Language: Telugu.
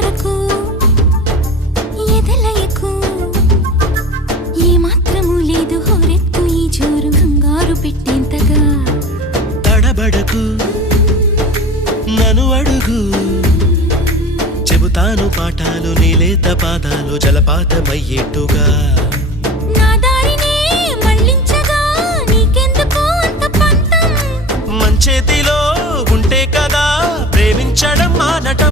కొరకు ఎదలయకు ఏ మాత్రము లేదు హోరెత్తు ఈ జోరు కంగారు పెట్టేంతగా తడబడకు నన్ను అడుగు చెబుతాను పాఠాలు నీలేత పాదాలు జలపాతమయ్యేట్టుగా నా దారినే మళ్ళించగా నీకెందుకు అంత పంతం మంచేతిలో ఉంటే కదా ప్రేమించడం మానటం